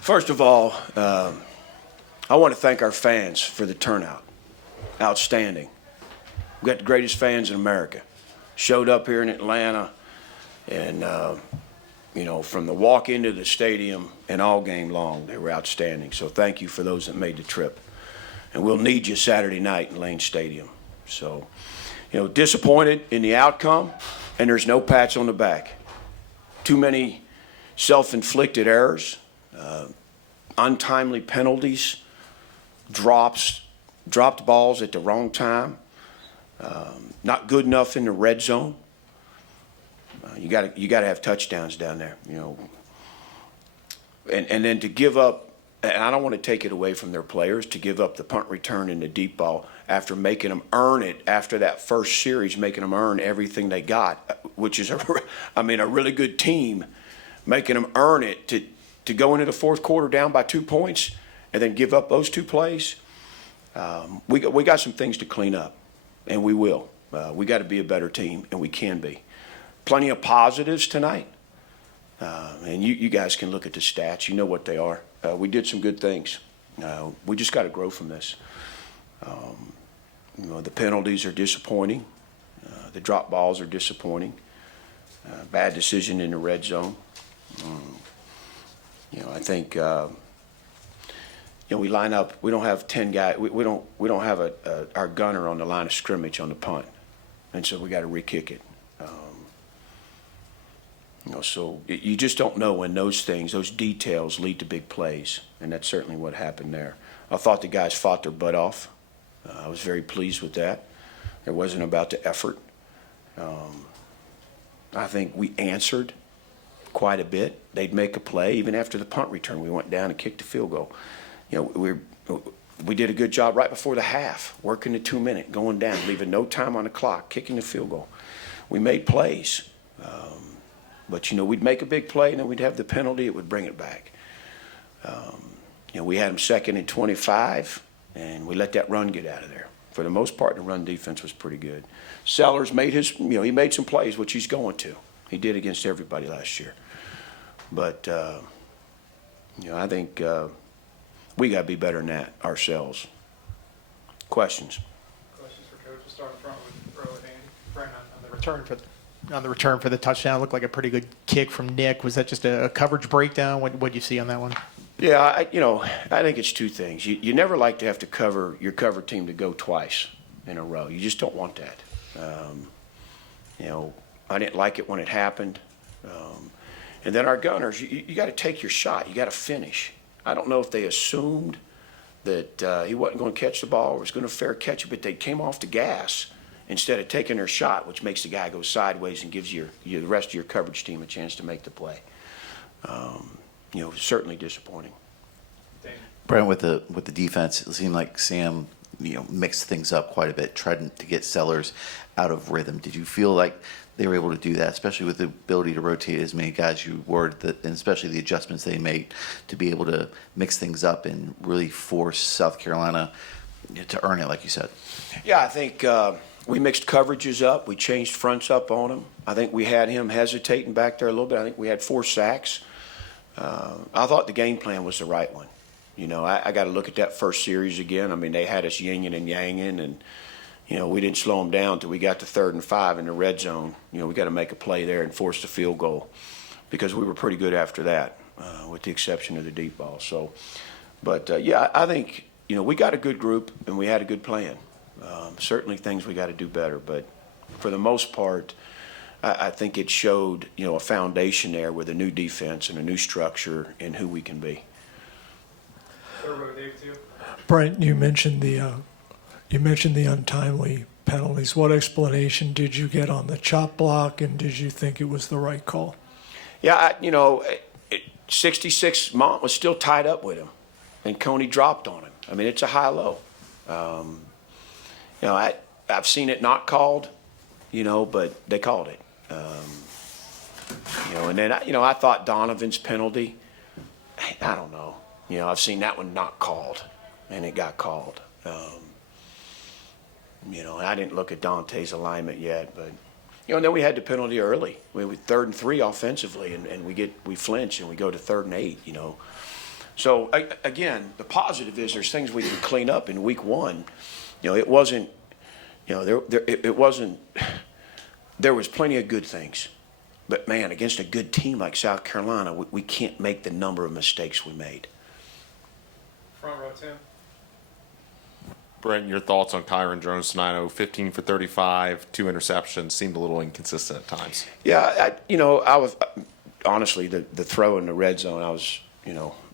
First of all, I want to thank our fans for the turnout. Outstanding. We've got the greatest fans in America. Showed up here in Atlanta, and, from the walk into the stadium and all game long, they were outstanding. So thank you for those that made the trip. And we'll need you Saturday night in Lane Stadium. So, disappointed in the outcome, and there's no pats on the back. Too many self-inflicted errors, untimely penalties, dropped balls at the wrong time, not good enough in the red zone. You got to have touchdowns down there, and then to give up. And I don't want to take it away from their players to give up the punt return and the deep ball after making them earn it after that first series, making them earn everything they got, which is a really good team, making them earn it to go into the fourth quarter down by 2 points and then give up those two plays. We got some things to clean up, and we will. We got to be a better team, and we can be. Plenty of positives tonight, and you guys can look at the stats. You know what they are. We did some good things. We just got to grow from this. The penalties are disappointing. The drop balls are disappointing. Bad decision in the red zone. I think we line up. We don't have 10 guys. We don't have our gunner on the line of scrimmage on the punt, and so we got to re-kick it. So you just don't know when those details lead to big plays, and that's certainly what happened there. I thought the guys fought their butt off. I was very pleased with that. It wasn't about the effort. I think we answered quite a bit. They'd make a play. Even after the punt return, we went down and kicked the field goal. We did a good job right before the half, working the 2 minute, going down, leaving no time on the clock, kicking the field goal. We made plays. But, we'd make a big play, and then we'd have the penalty. It would bring it back. We had them 2nd and 25, and we let that run get out of there. For the most part, the run defense was pretty good. Sellers made he made some plays, which he's going to. He did against everybody last year. But, I think we got to be better than that ourselves. Questions? Questions for Coach. We'll start in front with Andy. Brent, on the return for the touchdown, it looked like a pretty good kick from Nick. Was that just a coverage breakdown? What did you see on that one? Yeah, I think it's two things. You never like to have to cover your cover team to go twice in a row. You just don't want that. I didn't like it when it happened. And then our gunners, you got to take your shot. You got to finish. I don't know if they assumed that he wasn't going to catch the ball or was going to fair catch it, but they came off the gas instead of taking their shot, which makes the guy go sideways and gives you the rest of your coverage team a chance to make the play. Certainly disappointing. Brent, with the defense, it seemed like Sam, mixed things up quite a bit, tried to get Sellers out of rhythm. Did you feel like they were able to do that, especially with the ability to rotate as many guys you were, and especially the adjustments they made to be able to mix things up and really force South Carolina to earn it, like you said? Yeah, I think we mixed coverages up. We changed fronts up on him. I think we had him hesitating back there a little bit. I think we had 4 sacks. I thought the game plan was the right one. I got to look at that first series again. They had us yinging and yanging, and we didn't slow them down until we got to 3rd and 5 in the red zone. We got to make a play there and force the field goal because we were pretty good after that, with the exception of the deep ball. So, but I think we got a good group and we had a good plan. Certainly things we got to do better, but for the most part, I think it showed a foundation there with a new defense and a new structure and who we can be. Brent, you mentioned the untimely penalties. What explanation did you get on the chop block, and did you think it was the right call? Yeah, 66 Mont was still tied up with him, and Coney dropped on him. It's a high-low. I've seen it not called, but they called it. And then I thought Donovan's penalty. I don't know. I've seen that one not called, and it got called. I didn't look at Dante's alignment yet, but and then we had the penalty early. We were 3rd and 3 offensively, and we flinch and we go to 3rd and 8. So again, the positive is there's things we can clean up in week one. It wasn't, it wasn't, there was plenty of good things. But man, against a good team like South Carolina, we can't make the number of mistakes we made. Front row, Tim. Brent, your thoughts on Kyron Jones tonight? 15 for 35, 2 interceptions, seemed a little inconsistent at times. Yeah, I was honestly the throw in the red zone. I was,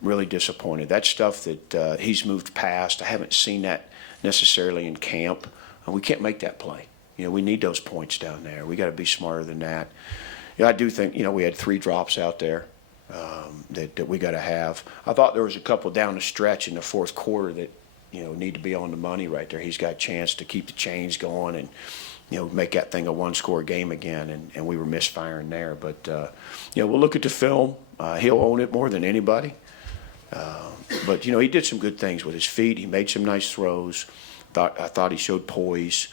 really disappointed. That's stuff that he's moved past. I haven't seen that necessarily in camp. We can't make that play. We need those points down there. We got to be smarter than that. I do think we had 3 drops out there that we got to have. I thought there was a couple down the stretch in the fourth quarter that need to be on the money right there. He's got a chance to keep the chains going and make that thing a 1-score game again, and we were misfiring there. But we'll look at the film. He'll own it more than anybody. But he did some good things with his feet. He made some nice throws. I thought he showed poise.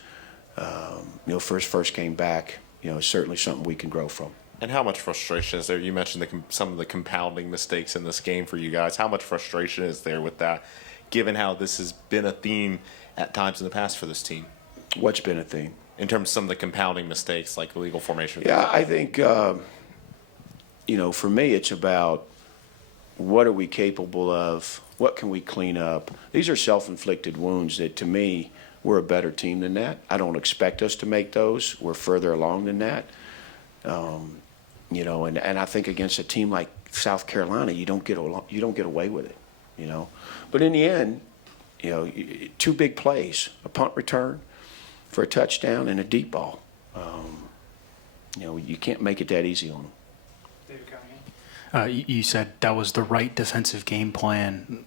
For his first game back, it's certainly something we can grow from. And how much frustration is there? You mentioned some of the compounding mistakes in this game for you guys. How much frustration is there with that, given how this has been a theme at times in the past for this team? What's been a theme? In terms of some of the compounding mistakes, like illegal formation. Yeah, I think, for me, it's about what are we capable of? What can we clean up? These are self-inflicted wounds that, to me, we're a better team than that. I don't expect us to make those. We're further along than that. And I think against a team like South Carolina, you don't get away with it, But in the end, 2 big plays, a punt return for a touchdown and a deep ball. You can't make it that easy on them. David Cunningham. You said that was the right defensive game plan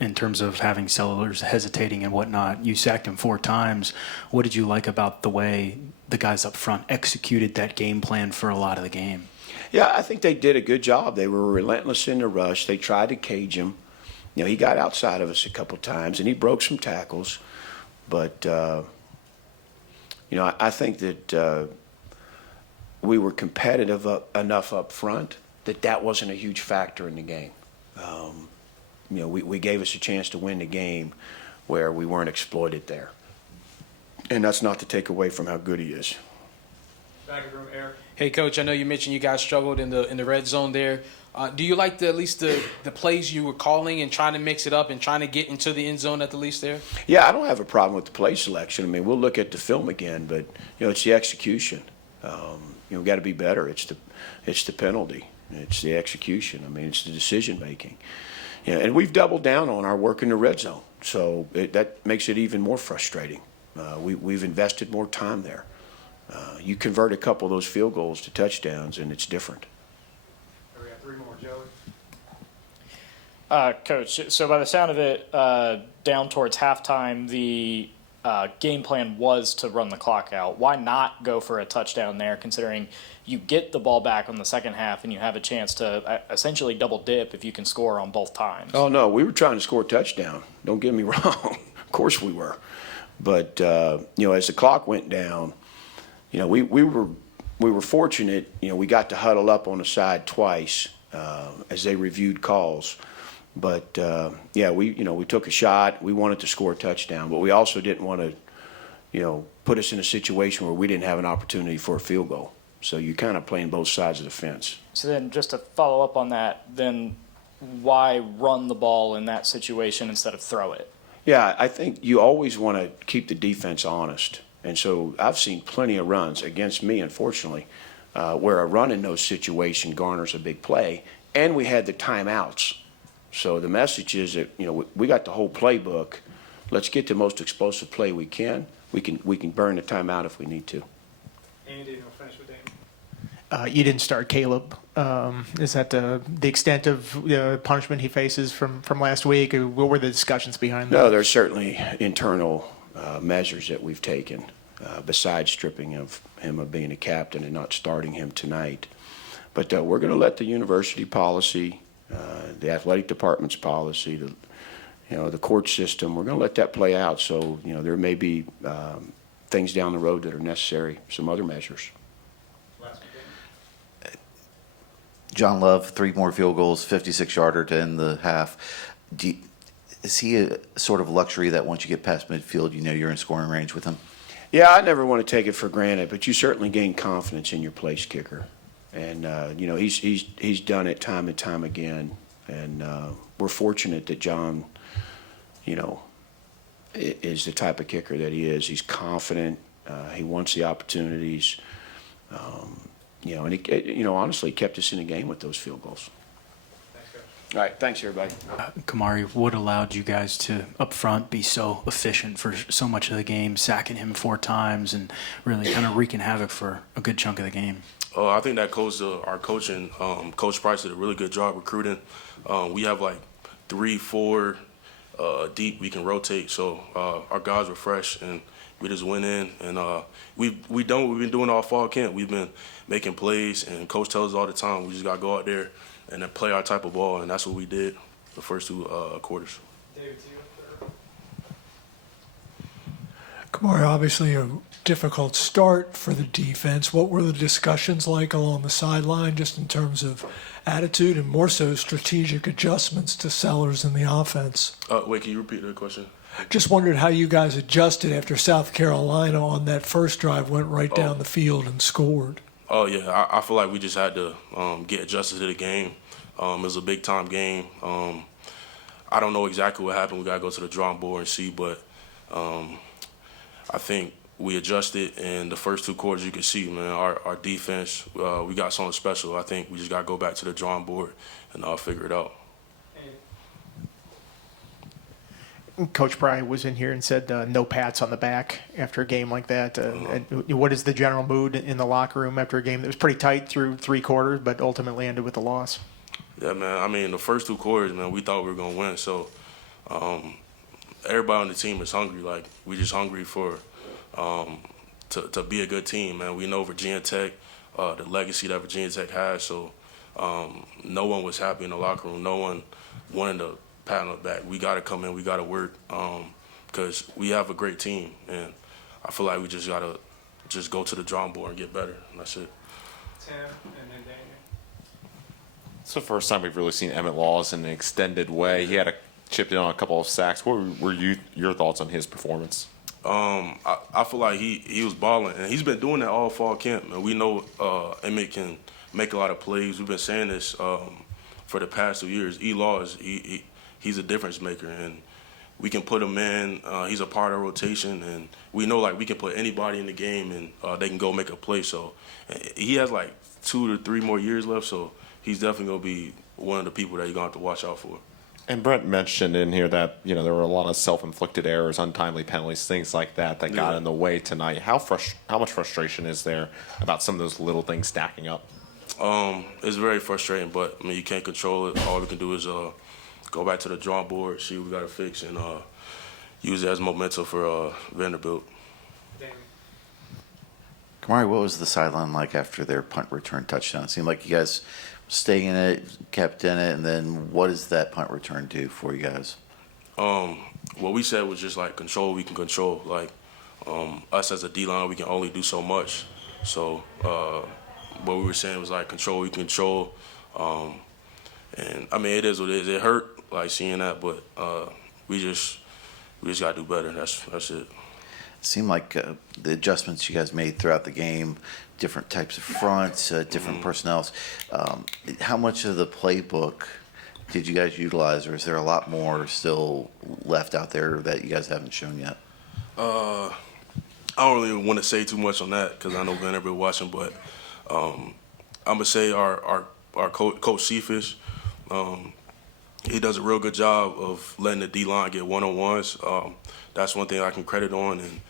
in terms of having Sellers hesitating and whatnot. You sacked him 4 times. What did you like about the way the guys up front executed that game plan for a lot of the game? Yeah, I think they did a good job. They were relentless in the rush. They tried to cage him. He got outside of us a couple times, and he broke some tackles. But, I think that we were competitive enough up front that wasn't a huge factor in the game. We gave us a chance to win the game where we weren't exploited there. And that's not to take away from how good he is. Back of the room, Eric. Hey, Coach, I know you mentioned you guys struggled in the red zone there. Do you like at least the plays you were calling and trying to mix it up and trying to get into the end zone at the least there? Yeah, I don't have a problem with the play selection. I mean, we'll look at the film again, but it's the execution. We've got to be better. It's the penalty. It's the execution. I mean, it's the decision making. And we've doubled down on our work in the red zone, so that makes it even more frustrating. We've invested more time there. You convert a couple of those field goals to touchdowns, and it's different. We got 3 more, Joey. Coach, so by the sound of it, down towards halftime, the game plan was to run the clock out. Why not go for a touchdown there, considering you get the ball back on the second half and you have a chance to essentially double dip if you can score on both times? Oh, no, we were trying to score a touchdown. Don't get me wrong. Of course we were. But, as the clock went down, we were fortunate. We got to huddle up on the side twice as they reviewed calls. But we took a shot. We wanted to score a touchdown, but we also didn't want to, put us in a situation where we didn't have an opportunity for a field goal. So you're kind of playing both sides of the fence. So then, just to follow up on that, then why run the ball in that situation instead of throw it? Yeah, I think you always want to keep the defense honest. And so I've seen plenty of runs against me, unfortunately, where a run in those situations garners a big play, and we had the timeouts. So the message is that, we got the whole playbook. Let's get the most explosive play we can. We can burn the timeout if we need to. Andy, and we'll finish with Damon. You didn't start Caleb. Is that the extent of punishment he faces from last week? Or what were the discussions behind that? No, there's certainly internal measures that we've taken besides stripping of him of being a captain and not starting him tonight. But we're going to let the university policy, the athletic department's policy, the court system, we're going to let that play out. So, there may be things down the road that are necessary, some other measures. Last one, Damon. John Love, 3 more field goals, 56-yarder to end the half. Is he a sort of luxury that once you get past midfield, you know you're in scoring range with him? Yeah, I never want to take it for granted, but you certainly gain confidence in your place kicker. And, he's done it time and time again. And we're fortunate that John, is the type of kicker that he is. He's confident. He wants the opportunities. And he, honestly kept us in the game with those field goals. Thanks, Coach. All right, thanks, everybody. Kamari, what allowed you guys to, up front, be so efficient for so much of the game, sacking him 4 times and really kind of wreaking havoc for a good chunk of the game? I think that our coaching, Coach Price did a really good job recruiting. We have like 3, 4 deep we can rotate, so our guys were fresh and we just went in and we've been doing all fall camp. We've been making plays, and Coach tells us all the time we just got to go out there and then play our type of ball, and that's what we did the first 2 quarters. David, to you. Kamari, obviously a difficult start for the defense. What were the discussions like along the sideline, just in terms of attitude and more so strategic adjustments to Sellers in the offense? Wait, can you repeat that question? Just wondered how you guys adjusted after South Carolina on that first drive went right down the field and scored. Oh, yeah. I feel like we just had to get adjusted to the game. It was a big-time game. I don't know exactly what happened. We got to go to the drawing board and see, but I think we adjusted, and the first 2 quarters you can see, man, our defense, we got something special. I think we just got to go back to the drawing board and figure it out. Coach Pry was in here and said no pats on the back after a game like that. And what is the general mood in the locker room after a game that was pretty tight through 3 quarters, but ultimately ended with a loss? Yeah, man. I mean, the first 2 quarters, man, we thought we were going to win. So everybody on the team is hungry. Like, we just hungry for to be a good team, man. We know Virginia Tech, the legacy that Virginia Tech has. So no one was happy in the locker room. No one wanted to pat on the back. We got to come in. We got to work because we have a great team. And I feel like we just got to just go to the drawing board and get better. And that's it. Tim, and then Daniel. It's the first time we've really seen Emmett Laws in an extended way. He had chipped in on a couple of sacks. What were your thoughts on his performance? I feel like he was balling, and he's been doing that all fall camp. And we know Emmett can make a lot of plays. We've been saying this for the past 2 years. Laws, he's a difference maker, and we can put him in. He's a part of rotation, and we know like we can put anybody in the game, and they can go make a play. So he has like 2 to 3 more years left. So he's definitely gonna be one of the people that you're gonna have to watch out for. And Brent mentioned in here that there were a lot of self-inflicted errors, untimely penalties, things like that got in the way tonight. How much frustration is there about some of those little things stacking up? It's very frustrating, but I mean you can't control it. All we can do is go back to the drawing board, see what we got to fix, and use it as momentum for Vanderbilt. Daniel. Kamari, what was the sideline like after their punt return touchdown? It seemed like you guys stayed in it, kept in it, and then what does that punt return do for you guys? What we said was just like control we can control. Like us as a D-line, we can only do so much. So what we were saying was like control we can control. And I mean, it is what it is. It hurt like seeing that, but we just got to do better. That's it. It seemed like the adjustments you guys made throughout the game, different types of fronts, different personnels. How much of the playbook did you guys utilize, or is there a lot more still left out there that you guys haven't shown yet? I don't really want to say too much on that because I know Vanderbilt watching, but I'm gonna say our coach Cephas, he does a real good job of letting the D-line get one-on-ones. That's one thing I can credit on. And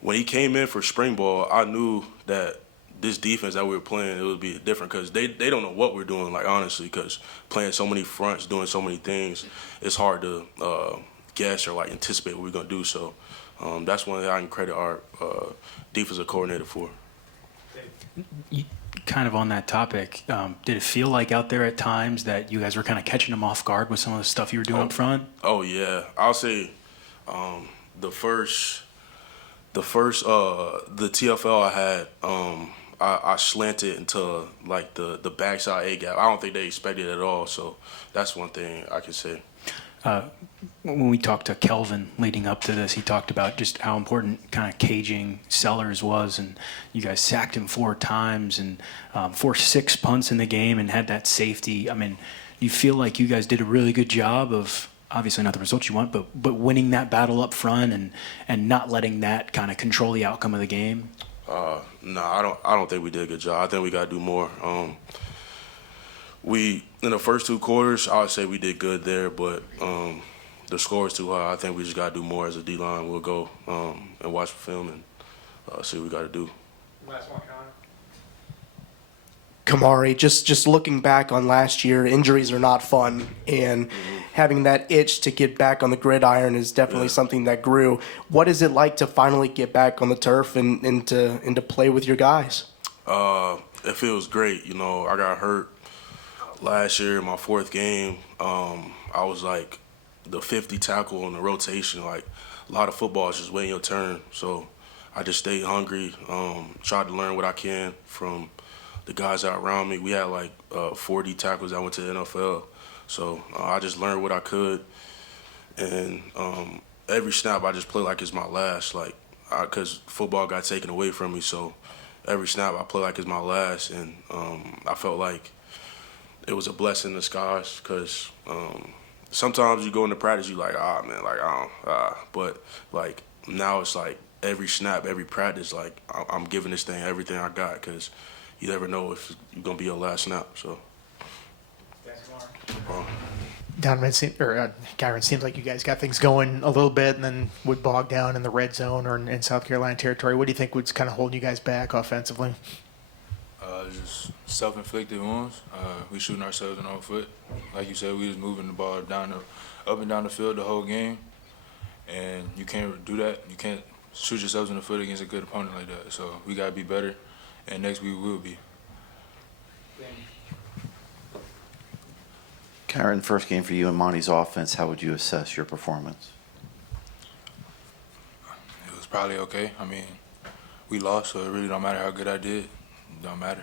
when he came in for spring ball, I knew that this defense that we were playing, it would be different because they don't know what we're doing, like honestly, because playing so many fronts, doing so many things, it's hard to guess or like anticipate what we're gonna do. So that's one thing I can credit our defensive coordinator for. Kind of on that topic, did it feel like out there at times that you guys were kind of catching them off guard with some of the stuff you were doing up front? Oh yeah, I'll say the TFL I had, I slanted into like the backside A gap. I don't think they expected it at all. So that's one thing I can say. When we talked to Kelvin leading up to this, he talked about just how important kind of caging Sellers was, and you guys sacked him 4 times and forced 6 punts in the game and had that safety. I mean, you feel like you guys did a really good job of, obviously not the results you want, but winning that battle up front and not letting that kind of control the outcome of the game? No, I don't think we did a good job. I think we got to do more. We in the first 2 quarters, I would say we did good there, but the score is too high. I think we just got to do more as a D line. We'll go and watch the film and see what we got to do. Last one, Connor. Kamari, just looking back on last year, injuries are not fun, and having that itch to get back on the gridiron is definitely something that grew. What is it like to finally get back on the turf and to play with your guys? It feels great. You know, I got hurt last year in my 4th game. I was like the 50 tackle on the rotation. Like a lot of football is just waiting your turn. So I just stayed hungry, tried to learn what I can from the guys out around me. We had like 40 tackles that went to the NFL. So I just learned what I could. And every snap I just play like it's my last, like, because football got taken away from me. So every snap I play like it's my last. And I felt like it was a blessing in disguise, because sometimes you go into practice, you like, man, like, but like now it's like every snap, every practice, like I'm giving this thing everything I got, because you never know if it's going to be your last snap. So. Thanks, Donovan, Kyron, seems like you guys got things going a little bit and then would bog down in the red zone or in South Carolina territory. What do you think was kind of holding you guys back offensively? Just self-inflicted wounds. We shooting ourselves in the foot. Like you said, we was moving the ball up and down the field the whole game, and you can't do that. You can't shoot yourselves in the foot against a good opponent like that. So we got to be better, and next week we will be. Kyron, first game for you and Monty's offense, how would you assess your performance? It was probably okay. I mean, we lost, so it really don't matter how good I did. It don't matter.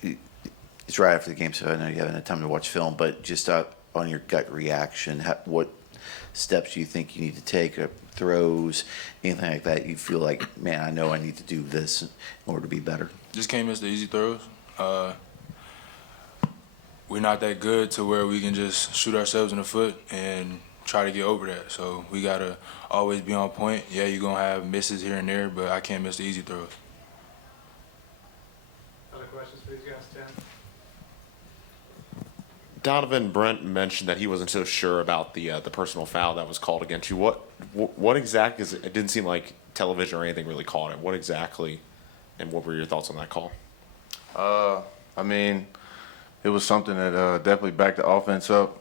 It's right after the game, so I know you haven't had time to watch film, but just on your gut reaction, what steps do you think you need to take, throws, anything like that? You feel like, man, I know I need to do this in order to be better. Just can't miss the easy throws. We're not that good to where we can just shoot ourselves in the foot and try to get over that. So we got to always be on point. Yeah, you're going to have misses here and there, but I can't miss the easy throws. Other questions for these guys, Tim? Donovan Brent mentioned that he wasn't so sure about the personal foul that was called against you. What exactly is it? It didn't seem like television or anything really called it. What exactly, and what were your thoughts on that call? I mean, it was something that definitely backed the offense up.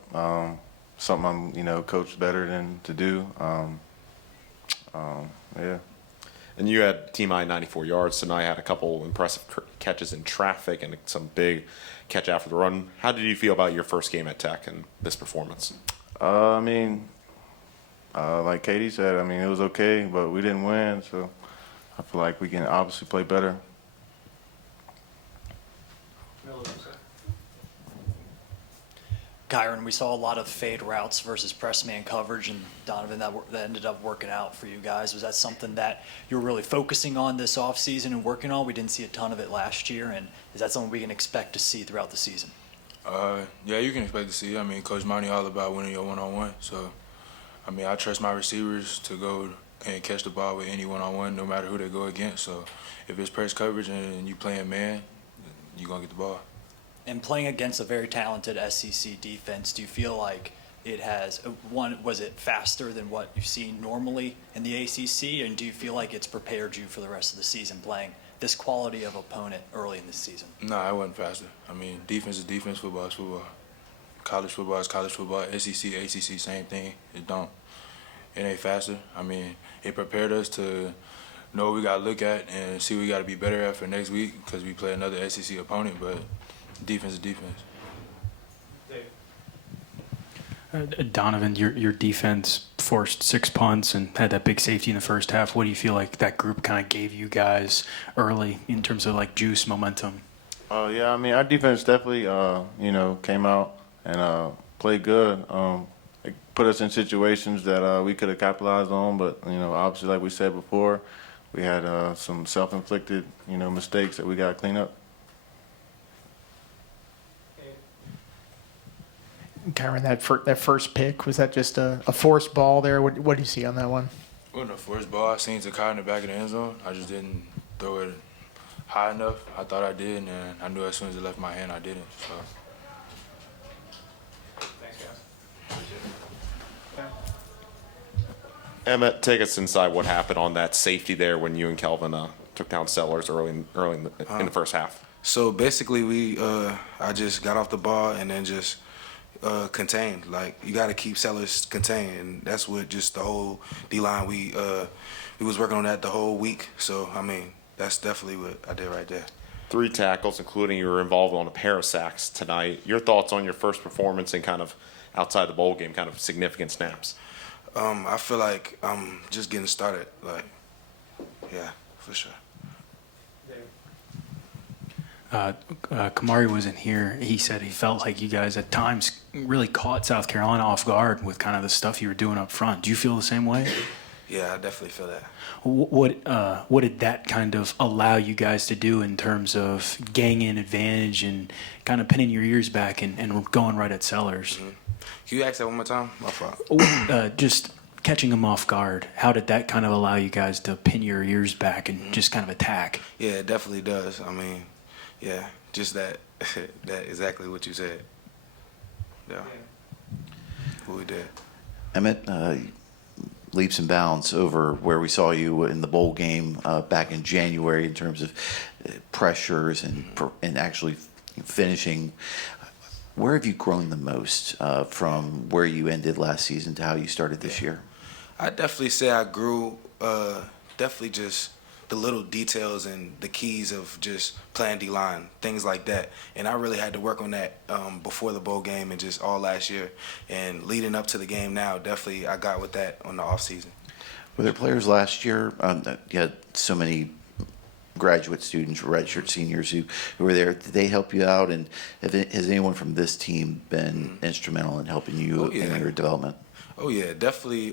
Something I'm, coached better than to do. Yeah. And you had team high 94 yards tonight. Had a couple impressive catches in traffic and some big catch after the run. How did you feel about your first game at Tech and this performance? I mean, like Katie said, I mean, it was okay, but we didn't win, so I feel like we can obviously play better. Kyron, we saw a lot of fade routes versus press man coverage, and Donovan, that ended up working out for you guys. Was that something that you were really focusing on this offseason and working on? We didn't see a ton of it last year, and is that something we can expect to see throughout the season? Yeah, you can expect to see. I mean, Coach Monty all about winning your one-on-one. So, I mean, I trust my receivers to go and catch the ball with any one-on-one, no matter who they go against. So, if it's press coverage and you playing man, you're going to get the ball. And playing against a very talented SEC defense, do you feel like it has, was it faster than what you've seen normally in the ACC, and do you feel like it's prepared you for the rest of the season playing this quality of opponent early in the season? No, it wasn't faster. I mean, defense is defense, football is football. College football is college football. SEC, ACC, same thing. It ain't faster. I mean, it prepared us to know what we got to look at and see what we got to be better at for next week, because we play another SEC opponent, but defense is defense. Donovan, your defense forced 6 punts and had that big safety in the first half. What do you feel like that group kind of gave you guys early in terms of like juice, momentum? Yeah, I mean, our defense definitely, came out and played good. It put us in situations that we could have capitalized on, but, obviously, like we said before, we had some self-inflicted, mistakes that we got to clean up. Kyron, that first pick, was that just a forced ball there? What do you see on that one? Well, the first ball, I seen Takai in the back of the end zone. I just didn't throw it high enough. I thought I did, and I knew as soon as it left my hand, I didn't. So. Thanks, guys. Emmett, take us inside what happened on that safety there when you and Kelvin took down Sellers early in the first half. So basically, I just got off the ball and then just contained. Like, you got to keep Sellers contained, and that's what just the whole D-line, we was working on that the whole week. So, I mean, that's definitely what I did right there. 3 tackles, including you were involved on a pair of sacks tonight. Your thoughts on your first performance and kind of outside the bowl game, kind of significant snaps? I feel like I'm just getting started. Like, yeah, for sure. Kamari wasn't here. He said he felt like you guys at times really caught South Carolina off guard with kind of the stuff you were doing up front. Do you feel the same way? Yeah, I definitely feel that. What did that kind of allow you guys to do in terms of gaining advantage and kind of pinning your ears back and going right at Sellers? Mm-hmm. Can you ask that one more time? My fault. Just catching them off guard. How did that kind of allow you guys to pin your ears back and just kind of attack? Yeah, it definitely does. I mean, yeah, just that exactly what you said. Yeah. What we did. Emmett, leaps and bounds over where we saw you in the bowl game back in January in terms of pressures and actually finishing. Where have you grown the most from where you ended last season to how you started this year? I definitely say I grew, definitely just the little details and the keys of just playing D-line, things like that. And I really had to work on that before the bowl game and just all last year. And leading up to the game now, definitely I got with that on the offseason. Were there players last year? You had so many graduate students, redshirt seniors who were there. Did they help you out? And has anyone from this team been instrumental in helping you in your development? Oh, yeah, definitely.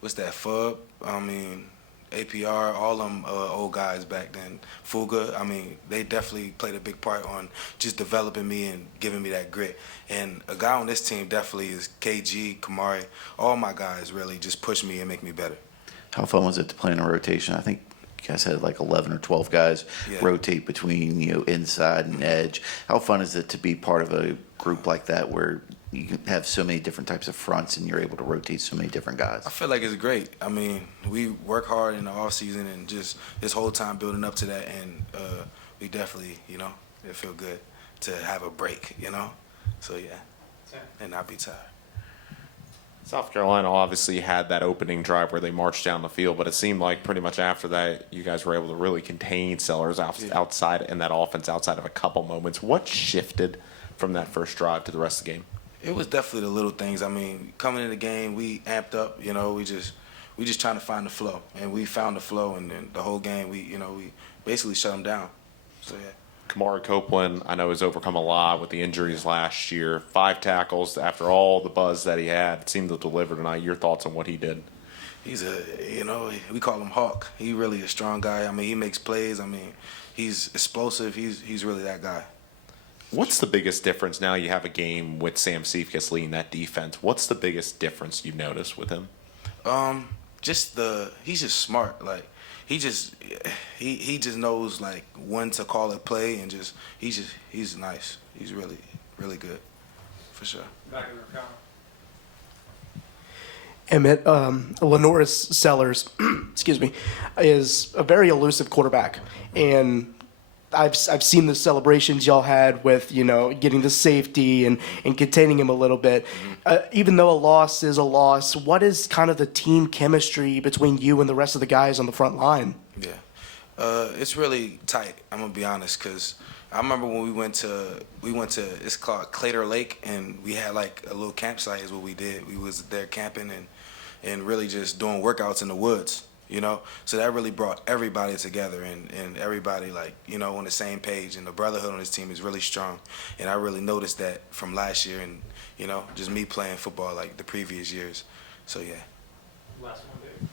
What's that, FUB? I mean, APR, all them old guys back then. Fuga, I mean, they definitely played a big part on just developing me and giving me that grit. And a guy on this team definitely is KG, Kamari. All my guys really just push me and make me better. How fun was it to play in a rotation? I think you guys had like 11 or 12 guys rotate between, inside and edge. How fun is it to be part of a group like that where you can have so many different types of fronts and you're able to rotate so many different guys? I feel like it's great. I mean, we work hard in the off season and just this whole time building up to that, and we definitely, it feel good to have a break, So yeah, and not be tired. South Carolina obviously had that opening drive where they marched down the field, but it seemed like pretty much after that you guys were able to really contain Sellers outside in that offense outside of a couple moments. What shifted from that first drive to the rest of the game? It was definitely the little things. I mean, coming in the game, we amped up. We just trying to find the flow, and we found the flow, and then the whole game, we basically shut them down. So yeah. Kamari Copeland, I know, has overcome a lot with the injuries last year. 5 tackles after all the buzz that he had. It seemed to deliver tonight. Your thoughts on what he did? He's we call him Hawk. He really a strong guy. I mean, he makes plays. I mean, he's explosive. He's really that guy. What's the biggest difference now you have a game with Sam Cephas leading that defense? What's the biggest difference you've noticed with him? He's just smart. Like, he just knows like when to call a play, and he's nice. He's really, really good, for sure. Back in the Emmett, Lenoris Sellers, excuse me, is a very elusive quarterback, and I've seen the celebrations y'all had with getting the safety and containing him a little bit. Even though a loss is a loss, what is kind of the team chemistry between you and the rest of the guys on the front line? Yeah, it's really tight. I'm gonna be honest, because I remember when we went to it's called Clater Lake, and we had like a little campsite is what we did. We was there camping and really just doing workouts in the woods, you know. So that really brought everybody together and everybody like, you know, on the same page, and the brotherhood on this team is really strong. And I really noticed that from last year and, you know, just me playing football like the previous years. So yeah. Last one, Dave.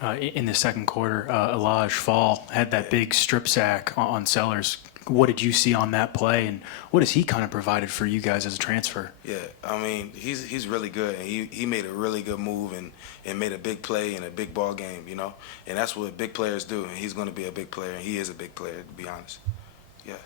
In the second quarter, Elijah Fall had that big strip sack on Sellers. What did you see on that play, and what has he kind of provided for you guys as a transfer? Yeah, I mean, he's really good, and he made a really good move and made a big play in a big ball game, you know, and that's what big players do, and he's going to be a big player, and he is a big player, to be honest. Yes.